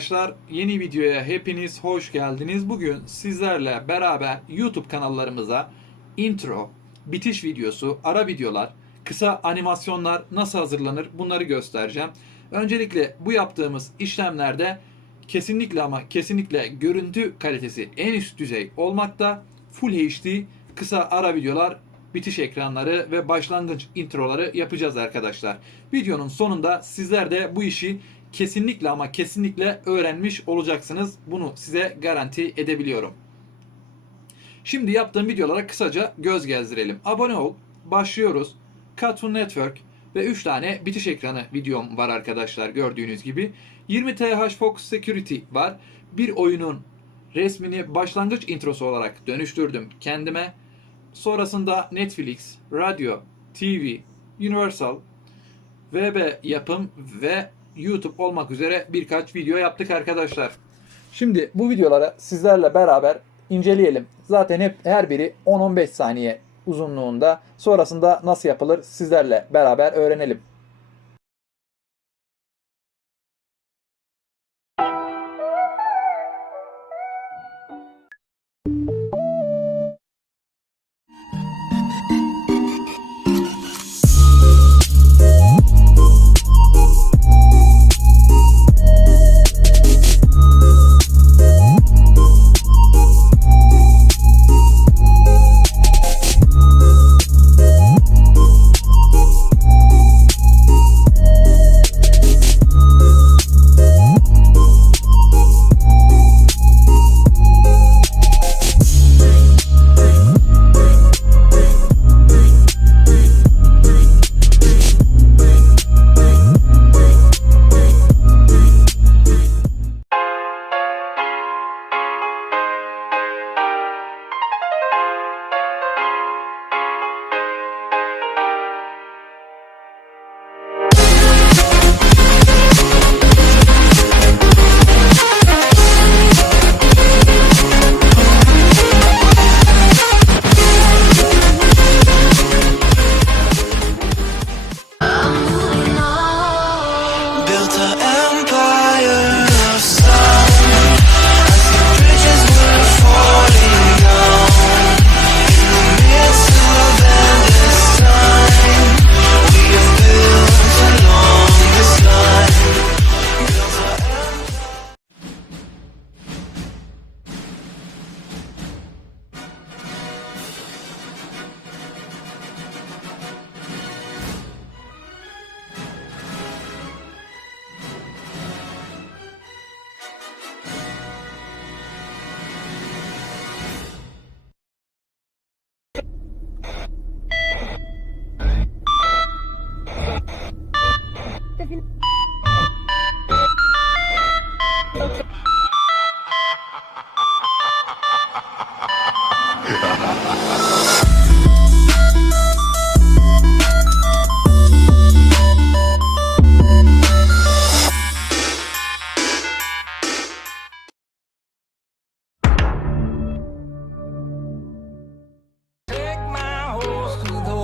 arkadaşlar. Yeni videoya hepiniz hoş geldiniz. Bugün sizlerle beraber YouTube kanallarımıza intro, bitiş videosu, ara videolar, kısa animasyonlar nasıl hazırlanır bunları göstereceğim. Öncelikle bu yaptığımız işlemlerde kesinlikle ama kesinlikle görüntü kalitesi en üst düzey olmakta. Full HD kısa ara videolar, bitiş ekranları ve başlangıç introları yapacağız arkadaşlar. Videonun sonunda sizler de bu işi kesinlikle ama kesinlikle öğrenmiş olacaksınız. Bunu size garanti edebiliyorum. Şimdi yaptığım videolara kısaca göz gezdirelim. Abone ol, başlıyoruz. Cartoon Network ve 3 tane bitiş ekranı videom var arkadaşlar gördüğünüz gibi. 20 TH Fox Security var. Bir oyunun resmini başlangıç introsu olarak dönüştürdüm kendime. Sonrasında Netflix, radyo, TV, Universal, VB yapım ve YouTube olmak üzere birkaç video yaptık arkadaşlar. Şimdi bu videoları sizlerle beraber inceleyelim. Zaten hep her biri 10-15 saniye uzunluğunda. Sonrasında nasıl yapılır sizlerle beraber öğrenelim. 从头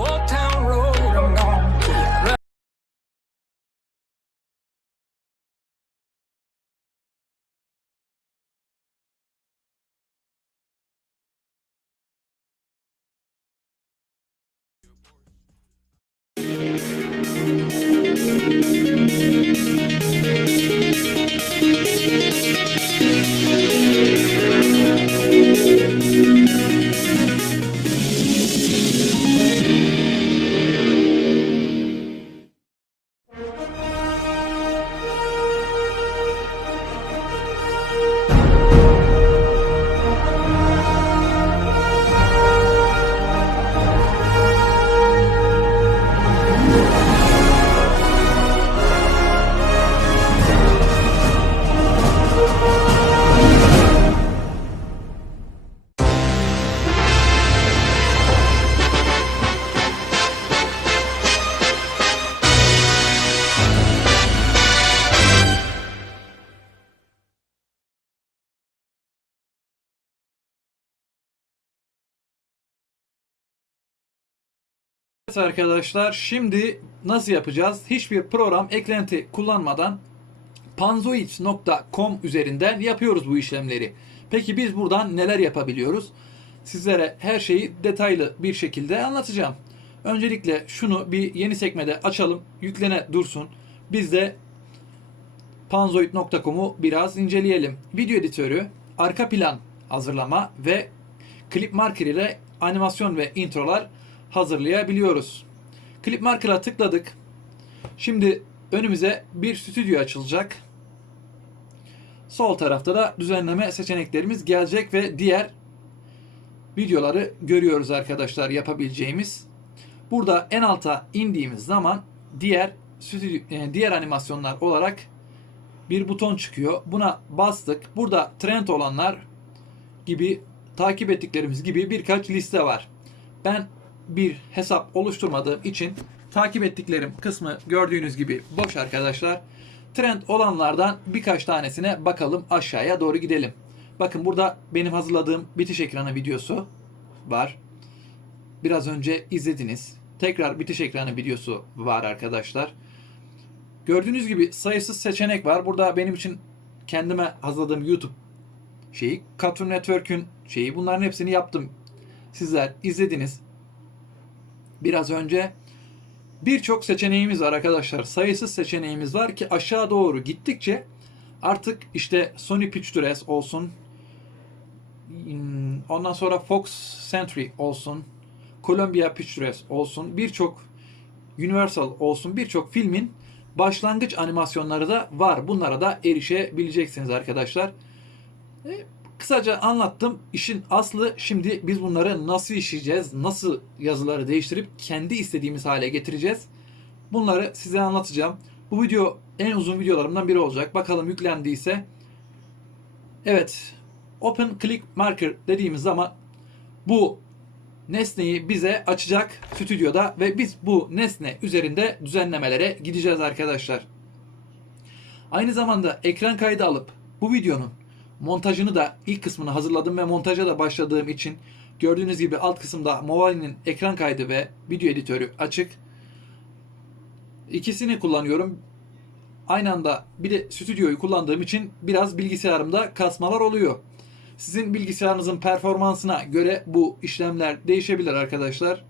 Arkadaşlar şimdi nasıl yapacağız? Hiçbir program eklenti kullanmadan panzoid.com üzerinden yapıyoruz bu işlemleri. Peki biz buradan neler yapabiliyoruz? Sizlere her şeyi detaylı bir şekilde anlatacağım. Öncelikle şunu bir yeni sekmede açalım, yüklene dursun. Biz de panzoid.com'u biraz inceleyelim. Video editörü, arka plan hazırlama ve Clip Marker ile animasyon ve introlar hazırlayabiliyoruz. Clip Marker'a tıkladık. Şimdi önümüze bir stüdyo açılacak. Sol tarafta da düzenleme seçeneklerimiz gelecek ve diğer videoları görüyoruz arkadaşlar yapabileceğimiz. Burada en alta indiğimiz zaman diğer stüdyo, e, diğer animasyonlar olarak bir buton çıkıyor. Buna bastık. Burada trend olanlar gibi takip ettiklerimiz gibi birkaç liste var. Ben bir hesap oluşturmadığım için takip ettiklerim kısmı gördüğünüz gibi boş arkadaşlar. Trend olanlardan birkaç tanesine bakalım aşağıya doğru gidelim. Bakın burada benim hazırladığım bitiş ekranı videosu var. Biraz önce izlediniz. Tekrar bitiş ekranı videosu var arkadaşlar. Gördüğünüz gibi sayısız seçenek var. Burada benim için kendime hazırladığım YouTube şeyi, Cartoon Network'ün şeyi bunların hepsini yaptım. Sizler izlediniz. Biraz önce birçok seçeneğimiz var arkadaşlar. Sayısız seçeneğimiz var ki aşağı doğru gittikçe artık işte Sony Pictures olsun, ondan sonra Fox Century olsun, Columbia Pictures olsun, birçok Universal olsun, birçok filmin başlangıç animasyonları da var. Bunlara da erişebileceksiniz arkadaşlar. Kısaca anlattım. İşin aslı şimdi biz bunları nasıl işleyeceğiz? Nasıl yazıları değiştirip kendi istediğimiz hale getireceğiz? Bunları size anlatacağım. Bu video en uzun videolarımdan biri olacak. Bakalım yüklendiyse. Evet. Open Click Marker dediğimiz zaman bu nesneyi bize açacak stüdyoda ve biz bu nesne üzerinde düzenlemelere gideceğiz arkadaşlar. Aynı zamanda ekran kaydı alıp bu videonun montajını da ilk kısmını hazırladım ve montaja da başladığım için gördüğünüz gibi alt kısımda Mobile'nin ekran kaydı ve video editörü açık. İkisini kullanıyorum. Aynı anda bir de stüdyoyu kullandığım için biraz bilgisayarımda kasmalar oluyor. Sizin bilgisayarınızın performansına göre bu işlemler değişebilir arkadaşlar.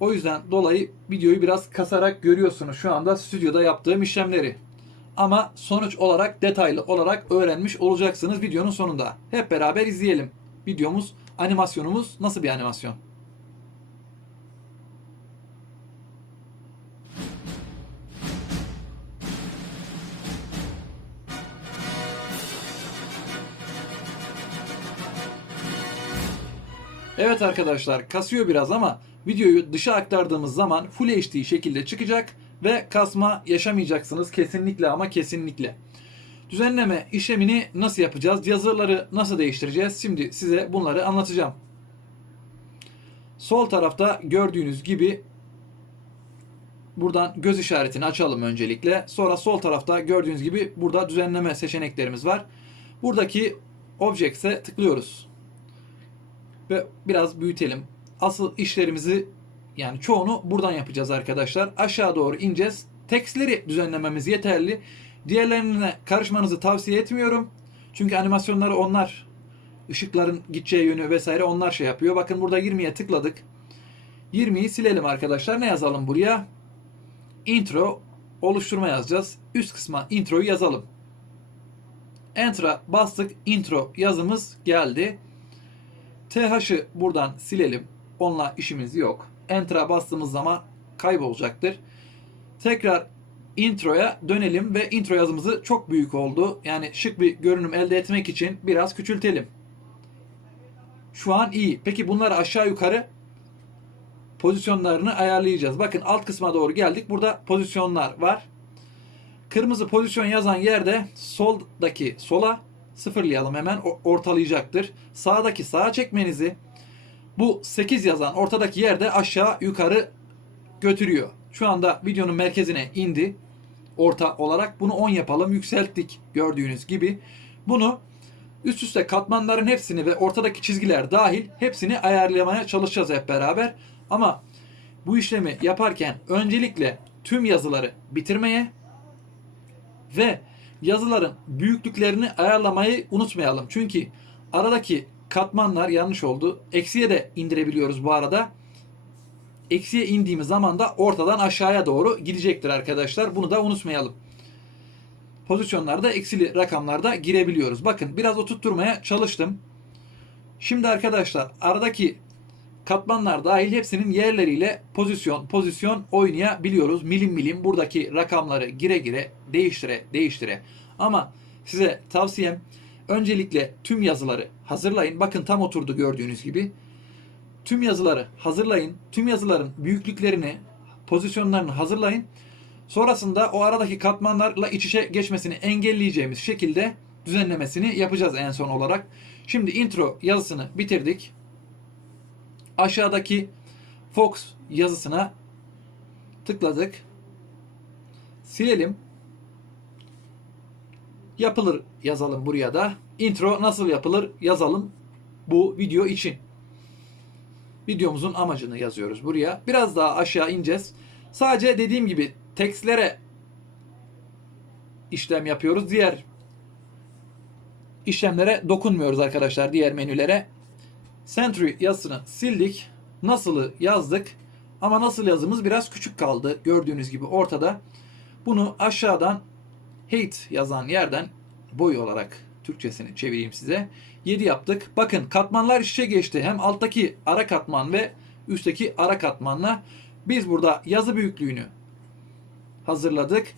O yüzden dolayı videoyu biraz kasarak görüyorsunuz şu anda stüdyoda yaptığım işlemleri. Ama sonuç olarak detaylı olarak öğrenmiş olacaksınız videonun sonunda. Hep beraber izleyelim. Videomuz, animasyonumuz nasıl bir animasyon? Evet arkadaşlar kasıyor biraz ama videoyu dışa aktardığımız zaman Full HD şekilde çıkacak ve kasma yaşamayacaksınız kesinlikle ama kesinlikle. Düzenleme işlemini nasıl yapacağız? Yazıları nasıl değiştireceğiz? Şimdi size bunları anlatacağım. Sol tarafta gördüğünüz gibi buradan göz işaretini açalım öncelikle. Sonra sol tarafta gördüğünüz gibi burada düzenleme seçeneklerimiz var. Buradaki Objects'e tıklıyoruz. Ve biraz büyütelim. Asıl işlerimizi yani çoğunu buradan yapacağız arkadaşlar. Aşağı doğru ineceğiz. Tekstleri düzenlememiz yeterli. Diğerlerine karışmanızı tavsiye etmiyorum. Çünkü animasyonları onlar ışıkların gideceği yönü vesaire onlar şey yapıyor. Bakın burada 20'ye tıkladık. 20'yi silelim arkadaşlar. Ne yazalım buraya? Intro oluşturma yazacağız. Üst kısma introyu yazalım. Enter'a bastık. Intro yazımız geldi. TH'ı buradan silelim. Onunla işimiz yok. Enter'a bastığımız zaman kaybolacaktır. Tekrar introya dönelim ve intro yazımızı çok büyük oldu. Yani şık bir görünüm elde etmek için biraz küçültelim. Şu an iyi. Peki bunları aşağı yukarı pozisyonlarını ayarlayacağız. Bakın alt kısma doğru geldik. Burada pozisyonlar var. Kırmızı pozisyon yazan yerde soldaki sola sıfırlayalım hemen ortalayacaktır. Sağdaki sağa çekmenizi bu 8 yazan ortadaki yerde aşağı yukarı götürüyor. Şu anda videonun merkezine indi. Orta olarak bunu 10 yapalım. Yükselttik gördüğünüz gibi. Bunu üst üste katmanların hepsini ve ortadaki çizgiler dahil hepsini ayarlamaya çalışacağız hep beraber. Ama bu işlemi yaparken öncelikle tüm yazıları bitirmeye Ve yazıların büyüklüklerini ayarlamayı unutmayalım. Çünkü aradaki katmanlar yanlış oldu. Eksiye de indirebiliyoruz bu arada. Eksiye indiğimiz zaman da ortadan aşağıya doğru gidecektir arkadaşlar. Bunu da unutmayalım. Pozisyonlarda eksili rakamlarda girebiliyoruz. Bakın biraz oturtturmaya çalıştım. Şimdi arkadaşlar aradaki katmanlar dahil hepsinin yerleriyle pozisyon pozisyon oynayabiliyoruz. Milim milim buradaki rakamları gire gire değiştire değiştire. Ama size tavsiyem öncelikle tüm yazıları hazırlayın. Bakın tam oturdu gördüğünüz gibi. Tüm yazıları hazırlayın. Tüm yazıların büyüklüklerini, pozisyonlarını hazırlayın. Sonrasında o aradaki katmanlarla iç içe geçmesini engelleyeceğimiz şekilde düzenlemesini yapacağız en son olarak. Şimdi intro yazısını bitirdik. Aşağıdaki Fox yazısına tıkladık. Silelim. Yapılır yazalım buraya da. Intro nasıl yapılır yazalım bu video için. Videomuzun amacını yazıyoruz buraya. Biraz daha aşağı ineceğiz. Sadece dediğim gibi tekstlere işlem yapıyoruz. Diğer işlemlere dokunmuyoruz arkadaşlar. Diğer menülere. Century yazısını sildik. Nasıl'ı yazdık. Ama nasıl yazımız biraz küçük kaldı. Gördüğünüz gibi ortada. Bunu aşağıdan hate yazan yerden boy olarak Türkçesini çevireyim size. 7 yaptık. Bakın katmanlar iç içe geçti. Hem alttaki ara katman ve üstteki ara katmanla biz burada yazı büyüklüğünü hazırladık.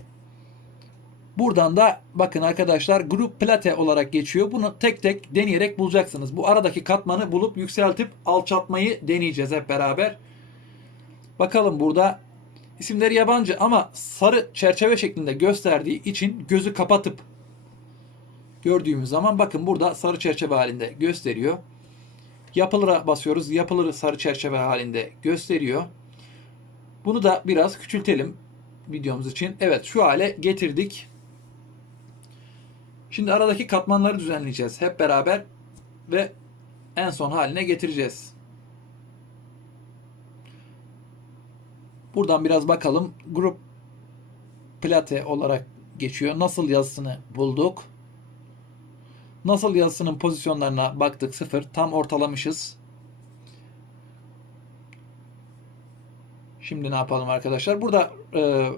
Buradan da bakın arkadaşlar grup plate olarak geçiyor. Bunu tek tek deneyerek bulacaksınız. Bu aradaki katmanı bulup yükseltip alçaltmayı deneyeceğiz hep beraber. Bakalım burada isimleri yabancı ama sarı çerçeve şeklinde gösterdiği için gözü kapatıp gördüğümüz zaman bakın burada sarı çerçeve halinde gösteriyor. Yapılır'a basıyoruz. Yapılır'ı sarı çerçeve halinde gösteriyor. Bunu da biraz küçültelim videomuz için. Evet şu hale getirdik. Şimdi aradaki katmanları düzenleyeceğiz hep beraber ve en son haline getireceğiz. Buradan biraz bakalım. Grup plate olarak geçiyor. Nasıl yazısını bulduk. Nasıl yazısının pozisyonlarına baktık. Sıfır. Tam ortalamışız. Şimdi ne yapalım arkadaşlar? Burada e,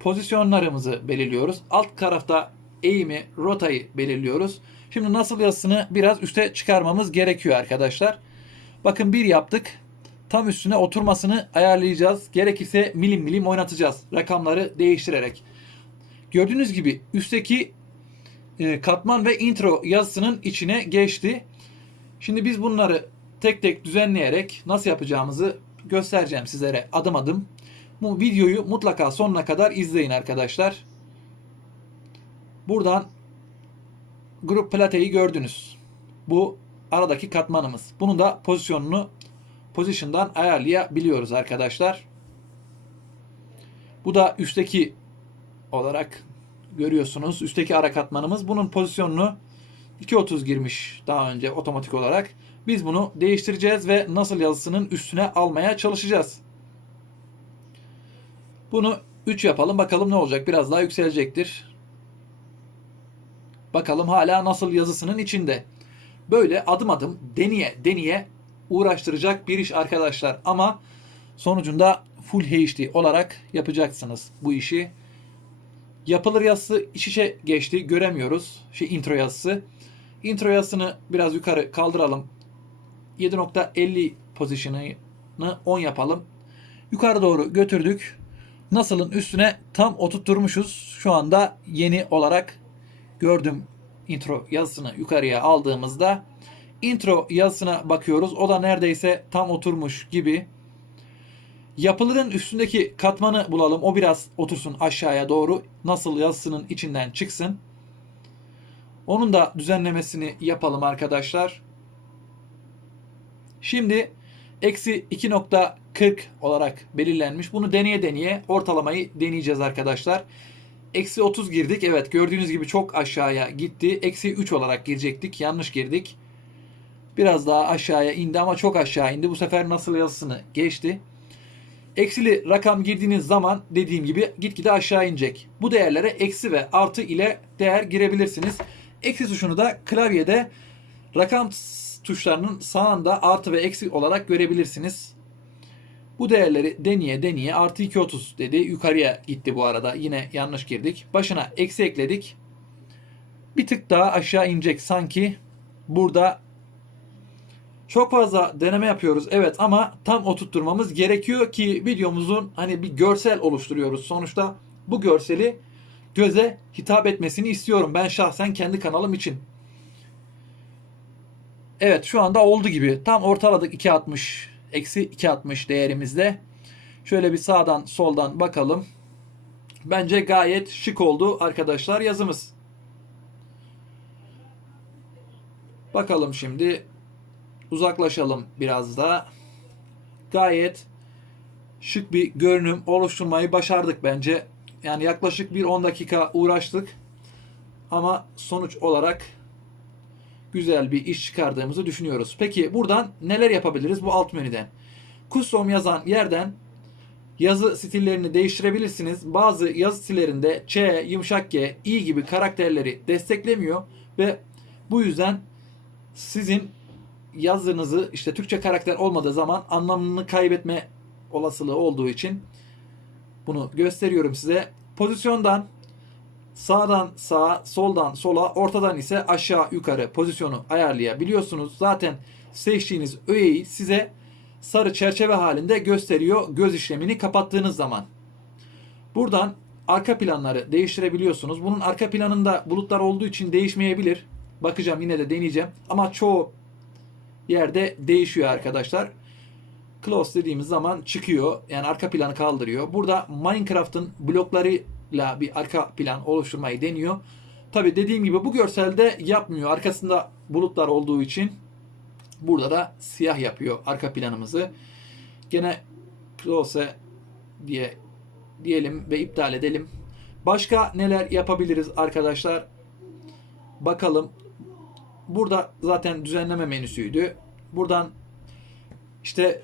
pozisyonlarımızı belirliyoruz. Alt tarafta eğimi, rotayı belirliyoruz. Şimdi nasıl yazısını biraz üste çıkarmamız gerekiyor arkadaşlar. Bakın bir yaptık. Tam üstüne oturmasını ayarlayacağız. Gerekirse milim milim oynatacağız. Rakamları değiştirerek. Gördüğünüz gibi üstteki e, katman ve intro yazısının içine geçti. Şimdi biz bunları tek tek düzenleyerek nasıl yapacağımızı göstereceğim sizlere adım adım. Bu videoyu mutlaka sonuna kadar izleyin arkadaşlar. Buradan grup plateyi gördünüz. Bu aradaki katmanımız. Bunun da pozisyonunu position'dan ayarlayabiliyoruz arkadaşlar. Bu da üstteki olarak görüyorsunuz. Üstteki ara katmanımız. Bunun pozisyonunu 2.30 girmiş daha önce otomatik olarak. Biz bunu değiştireceğiz ve nasıl yazısının üstüne almaya çalışacağız. Bunu 3 yapalım. Bakalım ne olacak. Biraz daha yükselecektir. Bakalım hala nasıl yazısının içinde. Böyle adım adım deneye deneye uğraştıracak bir iş arkadaşlar. Ama sonucunda full HD olarak yapacaksınız bu işi. Yapılır yazısı iç içe geçti. Göremiyoruz. Şey intro yazısı. Intro yazısını biraz yukarı kaldıralım. 7.50 pozisyonunu 10 yapalım. Yukarı doğru götürdük. Nasılın üstüne tam oturtturmuşuz. Şu anda yeni olarak gördüm intro yazısını yukarıya aldığımızda intro yazısına bakıyoruz. O da neredeyse tam oturmuş gibi. Yapılırın üstündeki katmanı bulalım. O biraz otursun aşağıya doğru. Nasıl yazısının içinden çıksın. Onun da düzenlemesini yapalım arkadaşlar. Şimdi eksi 2.40 olarak belirlenmiş. Bunu deneye deneye ortalamayı deneyeceğiz arkadaşlar. Eksi 30 girdik. Evet gördüğünüz gibi çok aşağıya gitti. Eksi 3 olarak girecektik. Yanlış girdik. Biraz daha aşağıya indi ama çok aşağı indi. Bu sefer nasıl yazısını geçti. Eksili rakam girdiğiniz zaman dediğim gibi gitgide aşağı inecek. Bu değerlere eksi ve artı ile değer girebilirsiniz. Eksi tuşunu da klavyede rakam tuşlarının sağında artı ve eksi olarak görebilirsiniz. Bu değerleri deneye deneye artı 2.30 dedi. Yukarıya gitti bu arada. Yine yanlış girdik. Başına eksi ekledik. Bir tık daha aşağı inecek sanki. Burada çok fazla deneme yapıyoruz evet ama tam oturtturmamız gerekiyor ki videomuzun hani bir görsel oluşturuyoruz. Sonuçta bu görseli göze hitap etmesini istiyorum ben şahsen kendi kanalım için. Evet şu anda oldu gibi. Tam ortaladık 2.60 eksi 2.60 değerimizde. Şöyle bir sağdan soldan bakalım. Bence gayet şık oldu arkadaşlar yazımız. Bakalım şimdi uzaklaşalım biraz da. Gayet şık bir görünüm oluşturmayı başardık bence. Yani yaklaşık bir 10 dakika uğraştık. Ama sonuç olarak güzel bir iş çıkardığımızı düşünüyoruz. Peki buradan neler yapabiliriz bu alt menüden? Custom yazan yerden yazı stillerini değiştirebilirsiniz. Bazı yazı stillerinde Ç, yumuşak G, I gibi karakterleri desteklemiyor ve bu yüzden sizin yazınızı işte Türkçe karakter olmadığı zaman anlamını kaybetme olasılığı olduğu için bunu gösteriyorum size. Pozisyondan sağdan sağa, soldan sola, ortadan ise aşağı yukarı pozisyonu ayarlayabiliyorsunuz. Zaten seçtiğiniz öğeyi size sarı çerçeve halinde gösteriyor göz işlemini kapattığınız zaman. Buradan arka planları değiştirebiliyorsunuz. Bunun arka planında bulutlar olduğu için değişmeyebilir. Bakacağım yine de deneyeceğim. Ama çoğu yerde değişiyor arkadaşlar. Close dediğimiz zaman çıkıyor. Yani arka planı kaldırıyor. Burada Minecraft'ın bloklarıyla bir arka plan oluşturmayı deniyor. Tabi dediğim gibi bu görselde yapmıyor. Arkasında bulutlar olduğu için burada da siyah yapıyor arka planımızı. Gene close diye diyelim ve iptal edelim. Başka neler yapabiliriz arkadaşlar? Bakalım. Burada zaten düzenleme menüsüydü. Buradan işte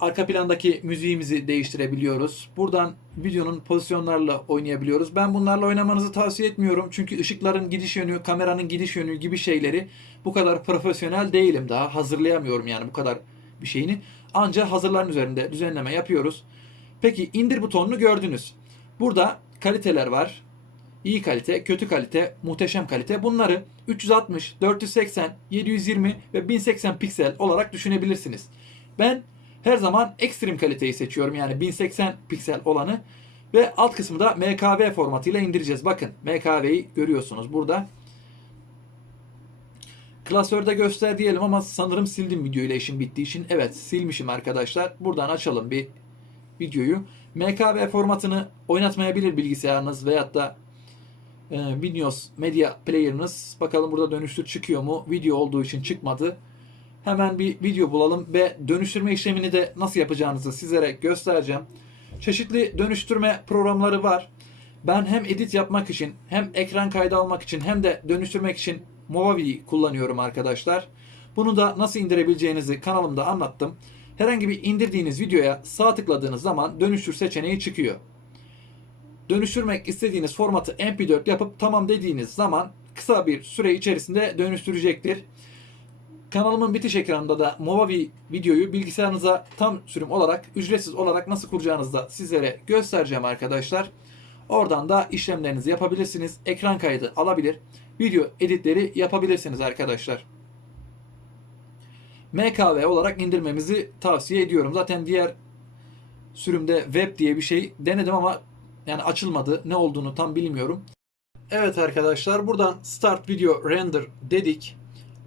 arka plandaki müziğimizi değiştirebiliyoruz. Buradan videonun pozisyonlarla oynayabiliyoruz. Ben bunlarla oynamanızı tavsiye etmiyorum. Çünkü ışıkların gidiş yönü, kameranın gidiş yönü gibi şeyleri bu kadar profesyonel değilim daha. Hazırlayamıyorum yani bu kadar bir şeyini. Ancak hazırların üzerinde düzenleme yapıyoruz. Peki indir butonunu gördünüz. Burada kaliteler var. İyi kalite, kötü kalite, muhteşem kalite. Bunları 360, 480, 720 ve 1080 piksel olarak düşünebilirsiniz. Ben her zaman ekstrem kaliteyi seçiyorum. Yani 1080 piksel olanı. Ve alt kısmı MKV formatıyla indireceğiz. Bakın MKV'yi görüyorsunuz burada. Klasörde göster diyelim ama sanırım sildim video ile işim bittiği için. Evet silmişim arkadaşlar. Buradan açalım bir videoyu. MKV formatını oynatmayabilir bilgisayarınız veyahut da e, Windows Media Player'ınız. Bakalım burada dönüştür çıkıyor mu? Video olduğu için çıkmadı. Hemen bir video bulalım ve dönüştürme işlemini de nasıl yapacağınızı sizlere göstereceğim. Çeşitli dönüştürme programları var. Ben hem edit yapmak için hem ekran kaydı almak için hem de dönüştürmek için Movavi'yi kullanıyorum arkadaşlar. Bunu da nasıl indirebileceğinizi kanalımda anlattım. Herhangi bir indirdiğiniz videoya sağ tıkladığınız zaman dönüştür seçeneği çıkıyor. Dönüştürmek istediğiniz formatı MP4 yapıp tamam dediğiniz zaman kısa bir süre içerisinde dönüştürecektir. Kanalımın bitiş ekranında da Movavi videoyu bilgisayarınıza tam sürüm olarak ücretsiz olarak nasıl kuracağınızı da sizlere göstereceğim arkadaşlar. Oradan da işlemlerinizi yapabilirsiniz. Ekran kaydı alabilir. Video editleri yapabilirsiniz arkadaşlar. MKV olarak indirmemizi tavsiye ediyorum. Zaten diğer sürümde web diye bir şey denedim ama yani açılmadı. Ne olduğunu tam bilmiyorum. Evet arkadaşlar buradan Start Video Render dedik.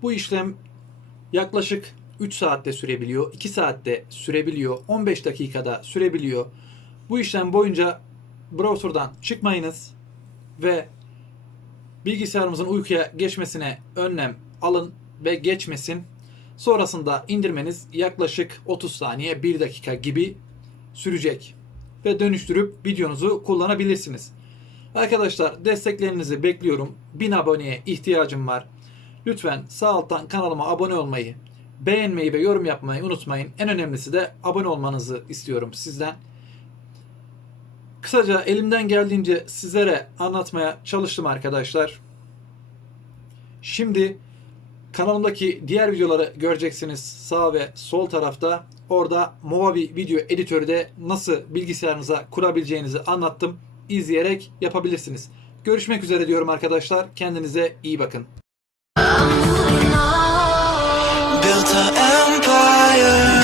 Bu işlem yaklaşık 3 saatte sürebiliyor, 2 saatte sürebiliyor, 15 dakikada sürebiliyor. Bu işlem boyunca browser'dan çıkmayınız ve bilgisayarımızın uykuya geçmesine önlem alın ve geçmesin. Sonrasında indirmeniz yaklaşık 30 saniye 1 dakika gibi sürecek ve dönüştürüp videonuzu kullanabilirsiniz. Arkadaşlar desteklerinizi bekliyorum. 1000 aboneye ihtiyacım var. Lütfen sağ alttan kanalıma abone olmayı, beğenmeyi ve yorum yapmayı unutmayın. En önemlisi de abone olmanızı istiyorum sizden. Kısaca elimden geldiğince sizlere anlatmaya çalıştım arkadaşlar. Şimdi kanalımdaki diğer videoları göreceksiniz sağ ve sol tarafta. Orada Movavi Video Editörü de nasıl bilgisayarınıza kurabileceğinizi anlattım. İzleyerek yapabilirsiniz. Görüşmek üzere diyorum arkadaşlar. Kendinize iyi bakın. Built empire